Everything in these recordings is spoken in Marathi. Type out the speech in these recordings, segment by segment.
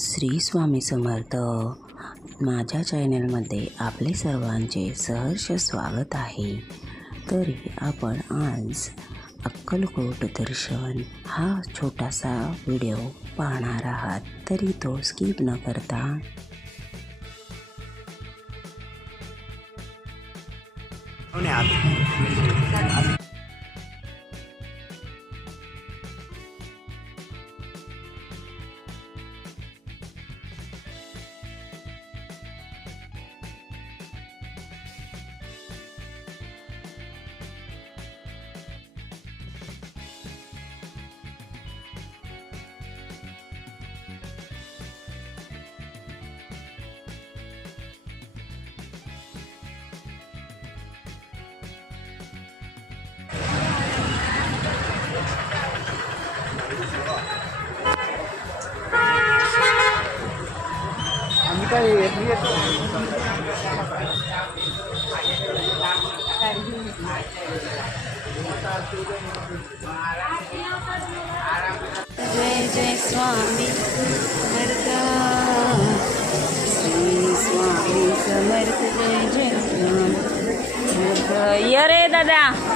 श्री स्वामी समर्थ. माझ्या चॅनलमध्ये आपले सर्वांचे सहर्ष स्वागत आहे. तरी आपण आज अक्कलकोट दर्शन हा छोटासा व्हिडिओ पाहणार आहात. तरी तो स्किप न करता आम्ही जय जय स्वामी समर्थ. श्री स्वामी समर्थ जय जय समर्थ. ये रे दादा.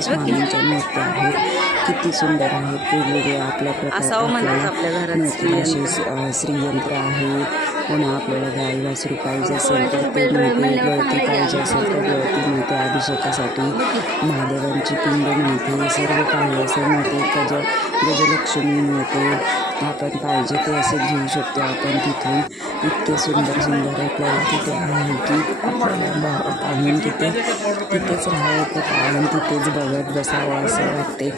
किती स्वामींच्या मूर्त्या आहेत. किती सुंदर आहेत वेगवेगळ्या आपल्या प्रकार असावं म्हणतात आपल्या घरात मिळतील असे अ, श्रीयंत्र आहे. पुन्हा आपल्याला गाई वासरू पाहिजे असेल तर ते मिळते गळती पाहिजे असेल तर गळती मिळते. अभिषेकासाठी महादेवांची पिंड मिळते. सर्व काही असं मिळते. गज गजलक्ष्मी मिळते. आपण पाहिजे ते असे घेऊ शकतो. आपण तिथून इतके सुंदर सुंदर आपल्याला तिथे आहे की आपल्याला पाहून तिथे तिथेच राहावं ते पाहून तिथेच बघत बसावं असं वाटते.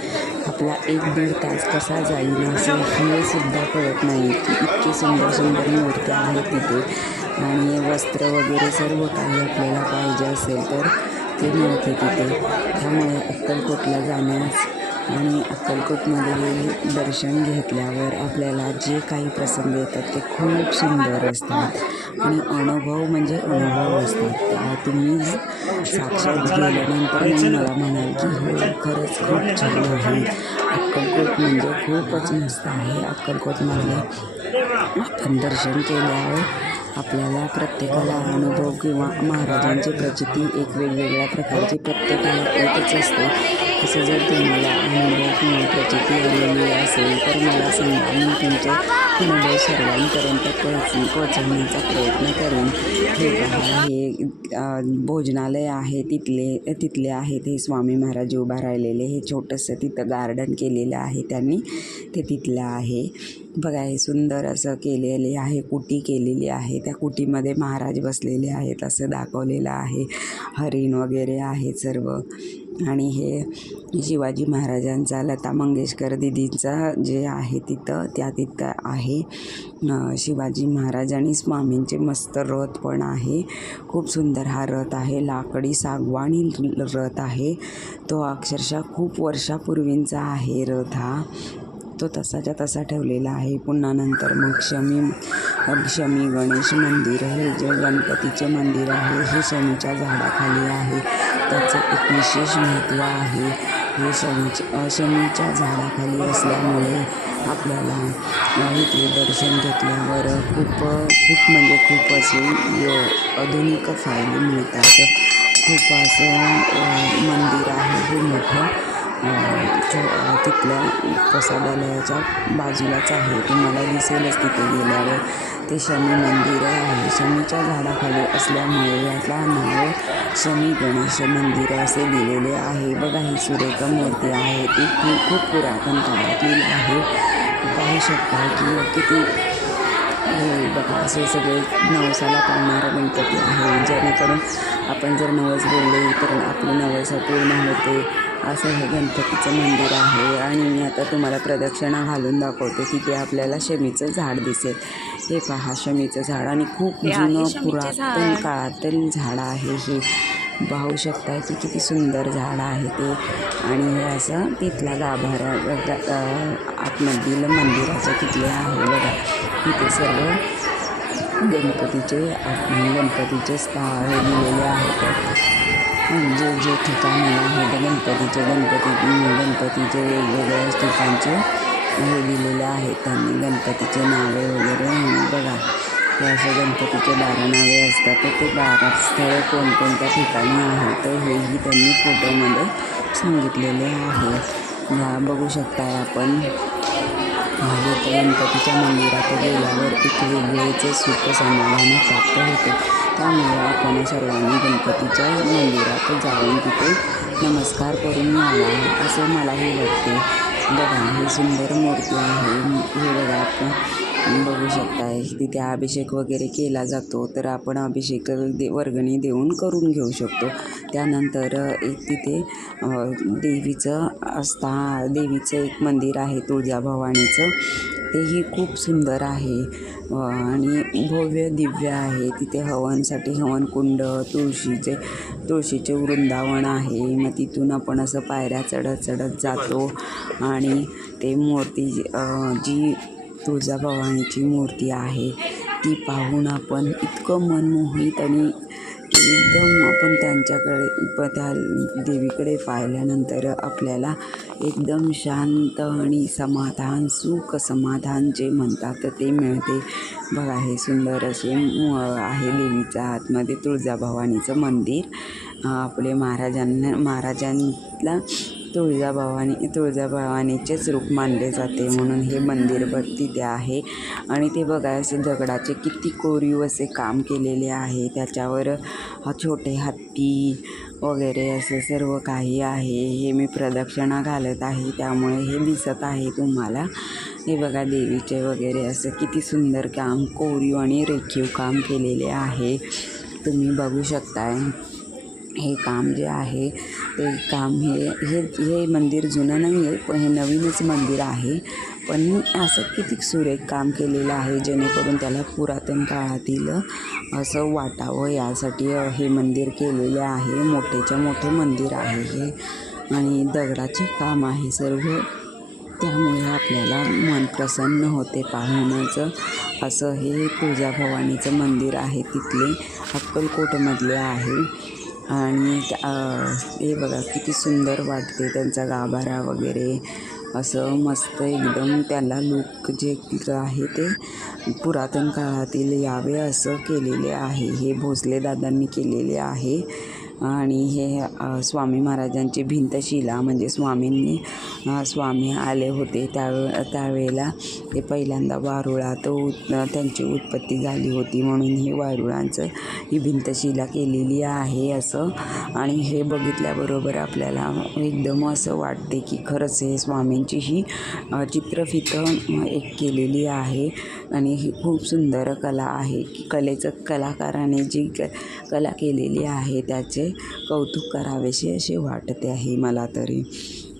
आपला एक दीड तास कसा जाईल असं हे सुद्धा कळत नाही की इतके सुंदर सुंदर मूर्त्या आहेत तिथे. आणि वस्त्र वगैरे सर्व काही आपल्याला पाहिजे असेल तर ते मिळते तिथे. त्यामुळे अक्कलकोटला जाण्यास आणि अक्कलकोटमध्ये दर्शन घेतल्यावर आपल्याला जे काही प्रसंग येतात ते खूप सुंदर असतात. आणि अनुभव म्हणजे अनुभव असतात. त्या तुम्ही साक्षात गेल्यानंतर मला म्हणाल की हो खरंच खूप छान आहे. अक्कलकोट म्हणजे खूपच मस्त आहे. अक्कलकोटमध्ये आपण दर्शन केल्यावर आपल्याला प्रत्येकाला अनुभव किंवा महाराजांची प्रचिती एक वेगवेगळ्या प्रकारची प्रत्येकाला येतच असते. तसं जर तुम्हाला अनुभव किंवा प्रचिती आलेली असेल तर मला सांगा. मी तुमचे अनुभव सर्वांपर्यंत पोहोच पोहोचवण्याचा प्रयत्न करेन. हे पहा हे भोजनालय आहे तिथले तिथले आहेत हे स्वामी महाराज उभा राहिलेले. हे छोटंसं तिथं गार्डन केलेलं आहे त्यांनी. ते तिथलं आहे. बघा हे सुंदर असं केलेले आहे कुटी केलेली आहे. त्या कुटीमध्ये महाराज बसलेले आहेत असं दाखवलेलं आहे. हरिण वगैरे आहेत सर्व. आणि हे शिवाजी महाराजांचा लता मंगेशकर दिदींचा जे आहे तिथं त्या तिथं आहे. शिवाजी महाराज आणि स्वामींचे मस्त रथ पण आहे. खूप सुंदर हा रथ आहे. लाकडी सागवानी रथ आहे. तो अक्षरशः खूप वर्षापूर्वींचा आहे रथ हा. तो तसाच्या तसा ठेवलेला आहे. पुन्हा नंतर मग शमी शमी गणेश मंदिर हे जे गणपतीचे मंदिर आहे हे शमीच्या झाडाखाली आहे. त्याचं एक विशेष महत्त्व आहे. हे शमीच्या शमीच्या झाडाखाली असल्यामुळे आपल्याला इथे दर्शन घेतल्यावर खूप खूप म्हणजे खूप असे यो आधुनिक फायदे मिळतात. खूप असं मंदिर आहे. हे मोठं तिथल्या प्रसादालयाच्या बाजूलाच आहे. तुम्हाला दिसेलच तिथे गेल्यावर. ते शनी मंदिर आहे. शनीच्या झाडाखाली असल्यामुळे याला नाव शनी गणेश मंदिर असे दिलेले आहे. बघा ही सुरेख मूर्ती आहे. ती खूप खूप पुरातन काळातील आहे. पाहू शकता की किती हे बघा असे सगळे नवसाला पावणारा गणपती. आहे जेणेकरून आपण जर नवस बोलले तर आपली नवस पूर्ण होते. असं हे गणपतीचं मंदिर आहे. आणि मी आता तुम्हाला प्रदक्षिणा घालून दाखवते. तिथे आपल्याला शमीचं झाड दिसेल. हे पहा शमीचं झाड. आणि खूप आहे जुनं पुरातन. काळातील झाड आहे हे. पाहू शकता की किती सुंदर झाड आहे ते. आणि हे असं तिथला गाभारा आतमधील मंदिराचं तिथले आहे बघा. तिथे सर्व गणपतीचे गणपतीचे स्थळ हे दिलेले आहेत. म्हणजे जे जे ठिकाणी आहेत गणपतीचे गणपती गणपतीचे वेगवेगळ्या ठिकाणचे हे दिलेले आहेत. त्यांनी गणपतीचे नावे वगैरे म्हणून बघा. हे असे गणपतीचे बारा नावे असतात. तर ते बारा स्थळे कोणकोणत्या ठिकाणी आहेत तर हेही त्यांनी फोटोमध्ये सांगितलेले आहे. ह्या बघू शकताय आपण. येथे गणपतीच्या मंदिरात गेल्यावर तिथे वेगळेच सुख समाधान प्राप्त होते. त्यामुळे आपण सर्वांनी गणपतीच्या मंदिरात जाऊन तिथे नमस्कार करून यावा असं मलाही वाटते. बघा ही सुंदर मूर्ती आहे. हे बघा आपण बघू शकताय तिथे अभिषेक वगैरे केला जातो तर आपण अभिषेक दे वर्गणी देऊन करून घेऊ शकतो. त्यानंतर एक तिथे देवीचं असता देवीचं एक मंदिर आहे तुळजाभवानीचं तेही खूप सुंदर आहे. आणि भव्य दिव्य आहे. तिथे हवनसाठी हवनकुंड तुळशीचे तुळशीचे वृंदावन आहे. मग तिथून आपण असं पायऱ्या चढत चढत जातो. आणि ते मूर्ती जी तुळजाभवानीची मूर्ती आहे. ती पाहून आपण इतकं मनमोहित आणि एकदम आपण त्यांच्याकडे प त्या देवीकडे पाहिल्यानंतर आपल्याला एकदम शांत आणि समाधान सुख समाधान जे म्हणतात ते मिळते. बघा हे सुंदर असे आहे देवीच्या आतमध्ये तुळजाभवानीचं मंदिर. आपले महाराजांना महाराजांना तुळजाभवानी तुळजाभवानीचेच रूप मानले जाते म्हणून हे मंदिर बघ तिथे आहे. आणि ते बघा असे दगडाचे किती कोरीव असे काम केलेले आहे. त्याच्यावर छोटे हत्ती वगैरे असे सर्व काही आहे. हे मी प्रदक्षिणा घालत आहे. त्यामुळे हे दिसत आहे तुम्हाला. हे बघा देवीचे वगैरे असं किती सुंदर काम कोरीव आणि रेखीव काम केलेले आहे. तुम्ही बघू शकताय. हे काम जे आहे ते काम हे हे हे मंदिर जुनं नाही आहे पण हे नवीनच मंदिर आहे. पण असं किती सुरेख काम केलेलं आहे जेणेकरून त्याला पुरातन काळातील असं वाटावं यासाठी हे मंदिर केलेले आहे. मोठेच्या मोठे मंदिर आहे हे. आणि दगडाचे काम आहे सर्व. त्यामुळे आपल्याला मन प्रसन्न होते पाहुण्याचं असं हे तुळजाभवानीचं मंदिर आहे तिथले. अक्कलकोटमधले आहे. आणि हे बघा किती सुंदर वाटते त्यांचा गाभारा वगैरे. असं मस्त एकदम त्याला लुक जे आहे ते पुरातन काळातील यावे असं केलेले आहे. हे भोसले दादांनी केलेले आहे. आणि हे स्वामी महाराजांची भिंतशिला म्हणजे स्वामींनी स्वामी आले होते त्या त्यावेळेला. ते पहिल्यांदा वारुळात उत् त्यांची उत्पत्ती झाली होती म्हणून ही वारुळांचं ही भिंतशिला केलेली आहे असं. आणि हे बघितल्याबरोबर आपल्याला एकदम असं वाटते की खरंच हे स्वामींची ही चित्रफित चित्रफितं एक केलेली आहे. आणि ही खूप सुंदर कला आहे की कलेचं कलाकाराने जी क कला केलेली आहे त्याचे कौतुक करावेसे असे वाटते आहे मला तरी.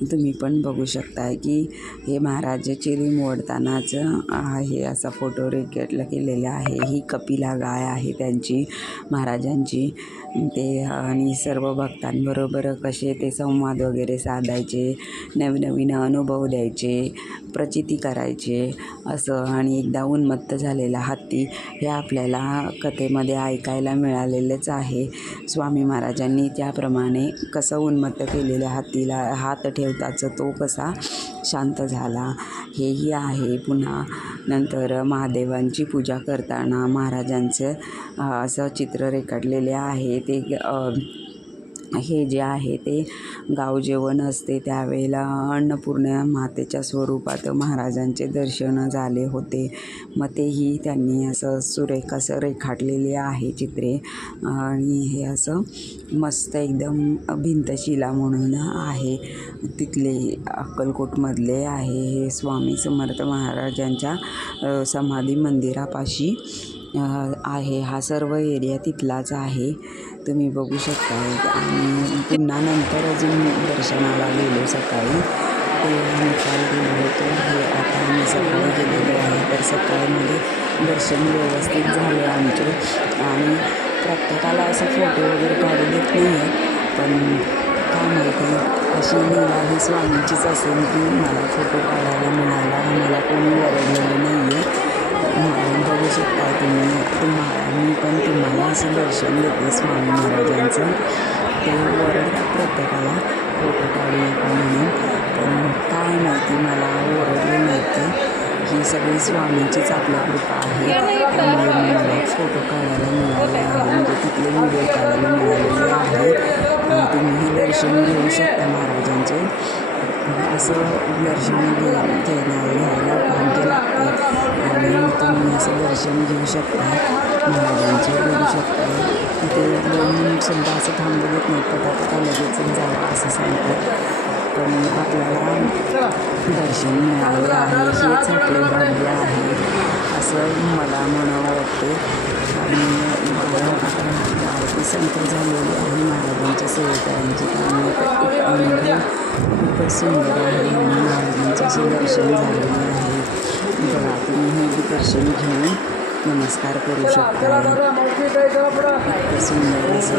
तुम्ही पण बघू शकताय की हे महाराजाचे चिरी मोडतानाचं आहे असा फोटो रेकेटला केलेला आहे. ही कपिला गाय आहे त्यांची महाराजांची. ते आणि सर्व भक्तांबरोबर कसे ते संवाद वगैरे साधायचे नवनवीन अनुभव द्यायचे प्रचिती करायचे असं आणि एकदा उन्मत्त झालेला हत्ती हे आपल्याला कथेमध्ये ऐकायला मिळालेलंच आहे. स्वामी महाराजांनी त्याप्रमाणे कसं उन्मत्त केलेल्या हत्तीला हात ठेव त्याचा तो कसा शांत झाला. हेही आहे पुन्हा. नंतर महादेवांची पूजा करताना महाराजांचं असं चित्र रेखाटलेले आहे. ते हे जे आहे ते गाव जेवण असते त्यावेळेला अन्नपूर्णा मातेच्या स्वरूपात महाराजांचे दर्शन झाले होते. मग तेही त्यांनी असं सुरेख असं रेखाटलेले आहे चित्रे. आणि हे असं मस्त एकदम भिंतशिला म्हणून आहे. तिथले अक्कलकोटमधले आहे हे स्वामी समर्थ महाराजांच्या समाधी मंदिरापाशी आहे. हा सर्व एरिया तिथलाच आहे. तुम्ही बघू शकता आणि पुन्हा नंतर अजून दर्शनाला गेलो सकाळी. ते आम्ही काल गेलो होतो. हे आता आम्ही सकाळी गेलेलो आहे. तर सकाळमध्ये दर्शन व्यवस्थित झाले आमचे. आणि प्रत्येकाला असं फोटो वगैरे काढू देत नाही आहे पण काय माहिती अशी निगा ही स्वामींचीच असेल की मला फोटो काढायला मिळाला मला कोणी ओरडलेलं नाही आहे बघू शकता तुम्ही तुम्हाला मी पण तुम्हाला असं दर्शन देते स्वामी महाराजांचं ते ओरडतात प्रत्येकाला फोटो काढू नका म्हणून पण काय माहिती मला ओरडले माहिती ही सगळी स्वामींचीच आपल्या कृपा आहे त्यामुळे मला फोटो काढायला मिळाले आहे म्हणजे तिथले व्हिडिओ काढायला मिळालेले आहे तुम्ही तुम्हीही दर्शन घेऊ शकता महाराजांचे असं दर्शन घे घेण्या घ्यायला भाग्य लागते आणि तुम्ही असं दर्शन घेऊ शकता. महाराजांचे बघू शकता. तिथे येऊन सुद्धा असं थांबू देत नाही. पटापटा लगेच जावं असं सांगतात. पण आपल्याला दर्शन मिळालं आहे. हेच आपले भाग्य आहे. असं मला म्हणावं वाटते. आणि मला आता झालेली आहे महाराजांच्या सेवेकरांची त्यामुळे एक अनुभव खूपच सुंदर आहे म्हणून महाराजांचं दर्शन झालेले आहे बघा तुम्ही हे दर्शन घेऊन नमस्कार करू शकता इतकं सुंदर असं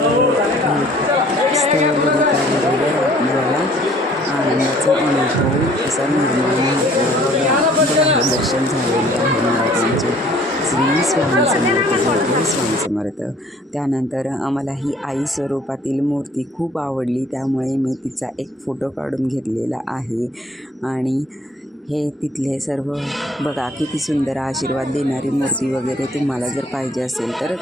स्थळ बघितल्याबरोबर आपल्याला आनंदाचा अनुभव असा निर्माण होतो. दर्शन झालेले आहे महाराजांचे श्री स्वामी समर्थ जय स्वामी समर्थ त्यानंतर आम्हाला ही आई स्वरूपातील मूर्ती खूप आवडली. त्यामुळे मी तिचा एक फोटो काढून घेतलेला आहे. आणि हे तिथले सर्व बघा किती सुंदर आशीर्वाद देणारी मूर्ती वगैरे तुम्हाला जर पाहिजे असेल तर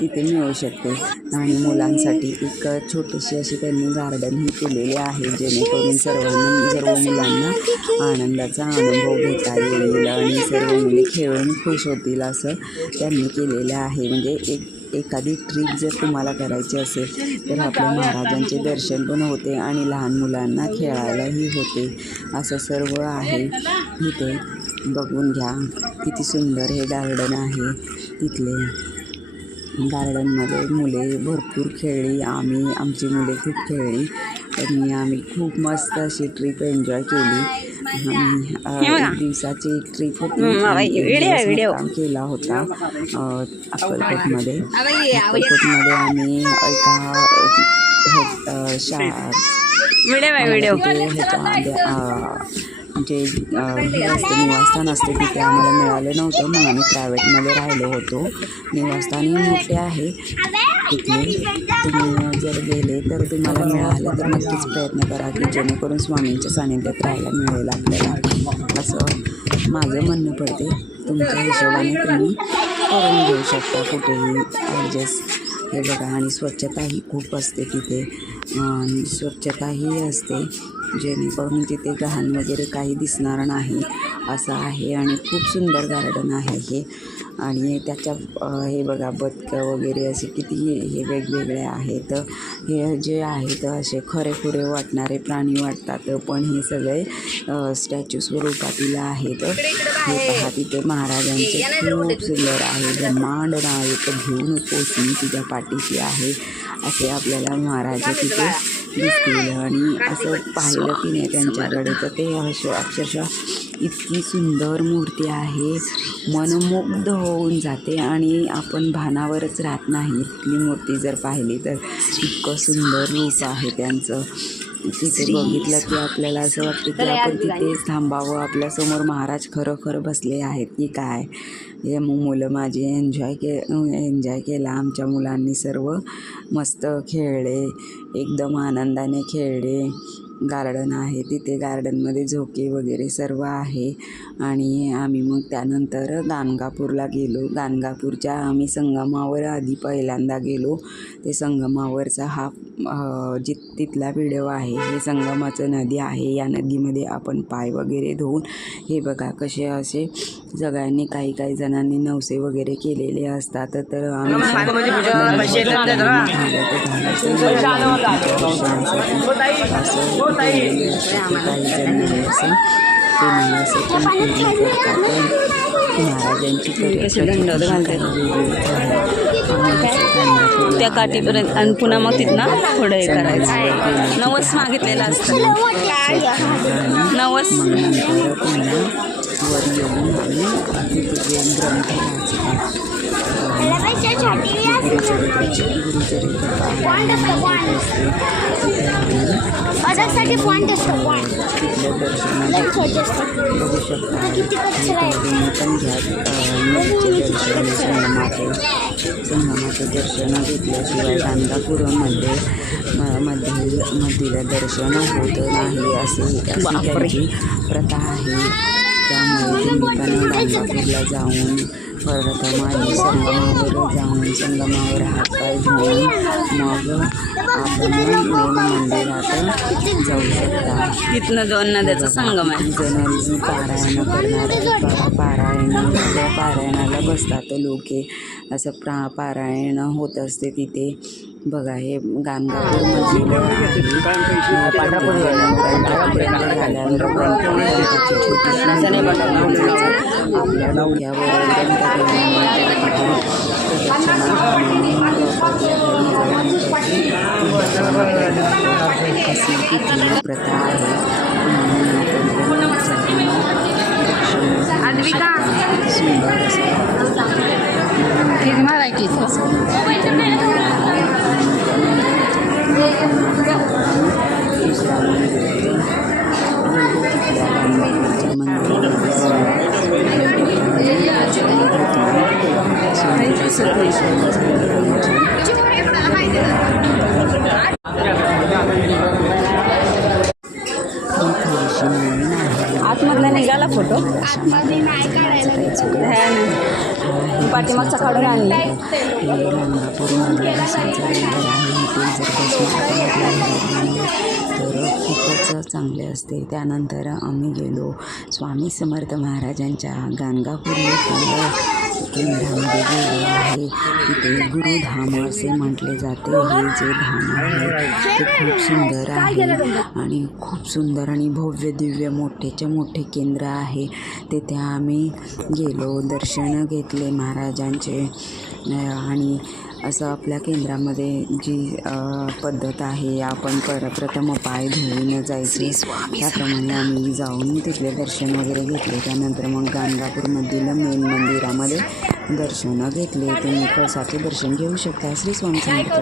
तिथे मिळू शकते. आणि मुलांसाठी एक छोटीशी अशी त्यांनी गार्डनही केलेली आहे जेणेकरून सर्वांनी सर्व मुलांना आनंदाचा अनुभव घेता येईल आणि सर्व मुले खेळून खुश होतील असं त्यांनी केलेलं आहे. म्हणजे एक एखादी ट्रीप जर तुम्हाला करायची असेल तर आपल्या महाराजांचे दर्शन पण होते आणि लहान मुलांना खेळायलाही होते. असं सर्व आहे. इथे बघून घ्या. किती सुंदर हे गार्डन आहे तिथले. गार्डनमध्ये मुले भरपूर खेळली आम्ही आमची मुले खूप खेळली. आणि आम्ही खूप मस्त अशी ट्रिप एन्जॉय केली. दिवसाची ट्रिप होती. केला होता अक्कलकोटमध्ये. अक्कलकोटमध्ये आम्ही एका हे, अ, जे हे असतं निवासस्थान असते तिथे आम्हाला मिळालं नव्हतं. मग आम्ही प्रायव्हेटमध्ये राहिलो होतो. निवासस्थानही मोठे आहे. तिथे तुम्ही जर गेले तर तुम्हाला मिळालं तर नक्कीच प्रयत्न करा की जेणेकरून स्वामींच्या सानिध्यात राहायला मिळेल आपल्याला. असं माझं म्हणणं पडते. तुमच्या हिशोबाने तुम्ही करून घेऊ शकता. कुठेही ॲडजस्ट हे बघा आणि स्वच्छताही खूप असते तिथे. आणि स्वच्छताही असते. जेणेकरून तिथे घाण वगैरे काही दिसणार नाही. असं आहे आणि खूप सुंदर गार्डन आहे हे. आणि त्याच्या हे बघा बदकं वगैरे असे किती हे वेगवेगळे आहेत. हे जे आहेत असे खरेखुरे वाटणारे प्राणी वाटतात पण हे सगळे स्टॅच्यू स्वरूपातील आहेत. हे पहा तिथे महाराजांचे खूप सुंदर आहे. ब्रह्मांड नायक घेऊन पोचणी तुझ्या पाठीशी आहे. असे आपल्याला महाराज तिथे दिसतील आणि असं पाहिलं की नाही त्यांच्याकडे तर ते अशो अक्षरशः इतकी सुंदर मूर्ती आहे. मनमुग्ध होऊन जाते आणि आपण भानावरच राहत नाही. इतकी मूर्ती जर पाहिली तर इतकं सुंदर रूप आहे त्यांचं. तिथे बघितलं की आपल्याला असं वाटतं की आपण तिथेच थांबावं. आपल्यासमोर महाराज खरोखर बसले आहेत की काय? हे मग मुलं माझी एन्जॉय के एन्जॉय केला. आमच्या मुलांनी सर्व मस्त खेळले. एकदम आनंदाने खेळले. गार्डन आहे. तिथे गार्डनमध्ये झोके वगैरे सर्व आहे. आणि आम्ही मग त्यानंतर गाणगापूरला गेलो. गाणगापूरच्या आम्ही संगमावर आधी पहिल्यांदा गेलो. ते संगमावरचा हा जि तिथला व्हिडिओ आहे हे संगमाचं नदी आहे. या नदीमध्ये आपण पाय वगैरे धुवून हे बघा कसे असे सगळ्यांनी काही काही जणांनी नवसे वगैरे केलेले असतात. तर आम्ही काही जण असं महाराजांची त्या काठीपर्यंत आणि पुन्हा मग तिथनं पुढे हे करायचं. नवस मागितलेलं असतं. नवस. वर येऊन आम्ही ग्रंथ गुरुचरित्राचे पॉईंट असतो पॉईंट दर्शन छोटे असतात किती कचरा आहे पण दर्शन संगमाचे दर्शन घेतल्याशिवाय गाणगापुरामध्ये मध्ये मधील दर्शन होत नाही असे प्रथा आहे. त्यामुळे तुम्ही पण जाऊन प्रथम आधी संगमावर जाऊन संगमावर हातपाय धुवून मग आपण मंदिरात जाऊ शकता. तिथनं दोन नद्याचा संगम आहे. जण पारायण करणार पारायण पारायणाला बसतात लोके. असं प्रा पारायण होत असते तिथे. बघा हे अशी तिथली प्रथा आहे सुंदर आतमधला निघाला फोटो आपल्या घरात आणले तर खूपच चांगले असते. त्यानंतर आम्ही गेलो. स्वामी समर्थ महाराजांच्या गाणगापूर केंद्रामध्ये गेले आहे तिथे गुरुधाम असे म्हटले जाते. हे जे धाम आहे ते खूप सुंदर आहे आणि खूप सुंदर आणि भव्य दिव्य मोठेचे मोठे केंद्र आहे. तेथे आम्ही गेलो. दर्शन घेतले महाराजांचे. आणि असं आपल्या केंद्रामध्ये जी पद्धत आहे आपण पर प्रथम पाय धुवून जायचे त्याप्रमाणे आम्ही जाऊन तिथले दर्शन वगैरे घेतले. त्यानंतर मग गाणगापूरमधील मेन मंदिरामध्ये दर्शन घेतले. तुम्ही कळसाचे दर्शन घेऊ शकता? श्री स्वामी समर्थ